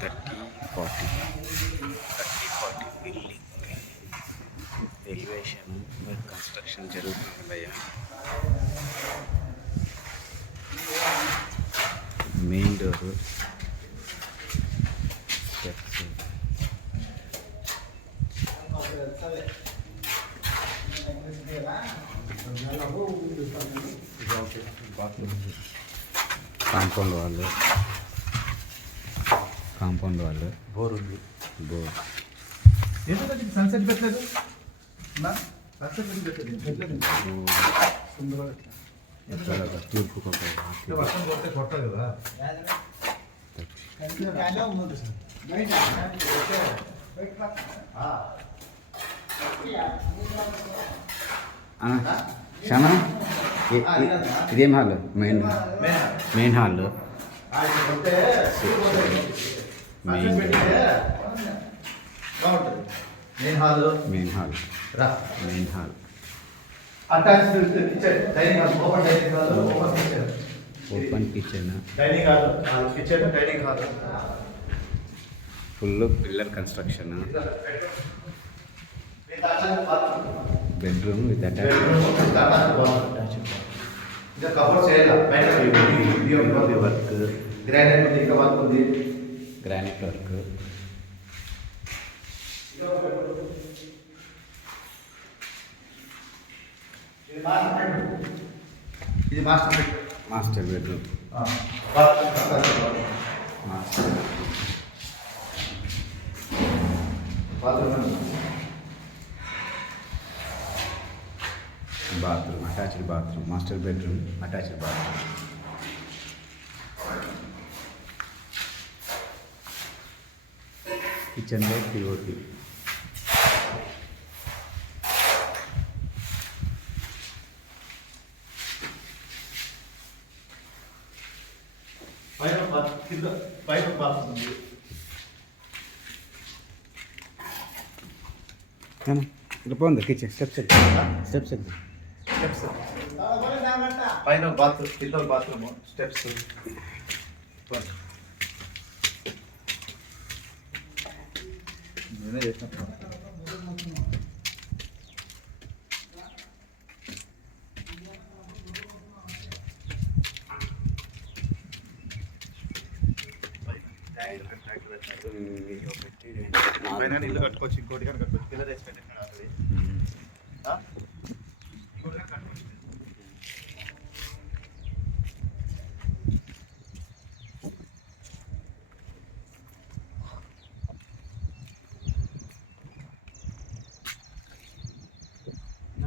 thirty forty thirty forty building elevation construction జరుగుతుంది భయ్య main door steps Compound వాళ్ళు. Compound వాళ్ళు. బోర్ ఉంది. బోర్. ఎందుకు అది సన్సెట్ పెట్టలేదు? తూర్పు ఒక ఇదేం hall? Main main hall. Main main hall. Main hall. Main hall. Open kitchen. Open kitchen. Dining hall. Kitchen dining hall. Full pillar construction. Bedroom with attach ఇంకా కవర్ చేయాలి? వర్క్ గ్రానైట్ ఇంకా work ఉంది. Granite work ఇది master bed master bedroom master bathroom attached bathroom master bedroom attached bathroom కిచెన్లో POP పైన కింద పైన bath ఉంది. ఇలా పోంది కిచెన్ స్టెప్స్ స్టెప్స్ స్టెప్స్ పైన బాత్ కింద బాత్రూమ్ స్టెప్స్ నేనే చేసిన పైన. ఇల్లు కట్టుకోవచ్చు ఇంకోటి కానీ కట్టుకోవచ్చు పిల్లలు వేసి పెట్టండి నలభై